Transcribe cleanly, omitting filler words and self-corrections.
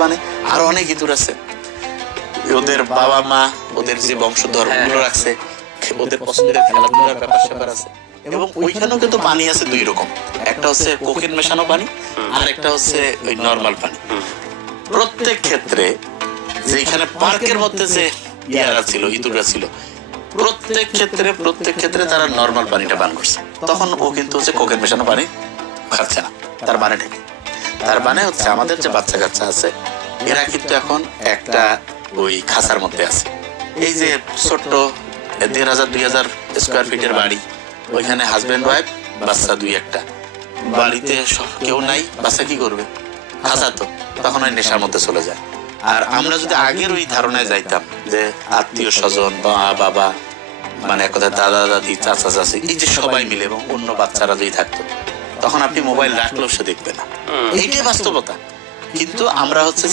মানে আরো অনেক ইঁদুর আছে, ওদের বাবা মা ওদের যে বংশধর গুলো রাখছে, ওদের পছন্দের খেলাধুলার ব্যাপার স্যাপার আছে। এবং ওইখানেও কিন্তু পানি আছে দুই রকম, একটা হচ্ছে কোকেন মেশানো পানি আর একটা হচ্ছে ওই নর্মাল পানি। প্রত্যেক ক্ষেত্রে যেখানে পার্কের মধ্যে যে ইয়ারা ছিল, ইঁদুররা ছিল, প্রত্যেক ক্ষেত্রে তারা নর্মাল পানিটা পান করছে। তখন ও কিন্তু হচ্ছে কোকেন মেশানো পানি খাচ্ছে না। তার মানেটা কি? তার মানে হচ্ছে আমাদের যে বাচ্চা কাচ্চা আছে এরা কিন্তু এখন একটা ওই খাঁচার মধ্যে আছে। এই যে ছোট্ট 1500-2000 স্কোয়ার ফিটের বাড়ি, ওইখানে হাজবেন্ড ওয়াইফ, বাচ্চা দুই একটা, বাড়িতে কেউ নাই, বাচ্চা কি করবে? খাঁচা তো, তখন ওই নেশার মধ্যে চলে যায়। আর আমরা যদি আগের ওই ধারণায় যাইতাম যে আত্মীয় স্বজন বা বাবা, মানে এক কথা দাদা দাদি চাচা চাচি, এই যে সবাই মিলে এবং অন্য বাচ্চারা যদি থাকতো, তখন আপনি মোবাইল রাখলেও সে দেখবে না। এইটাই বাস্তবতা। কিন্তু আমরা হচ্ছে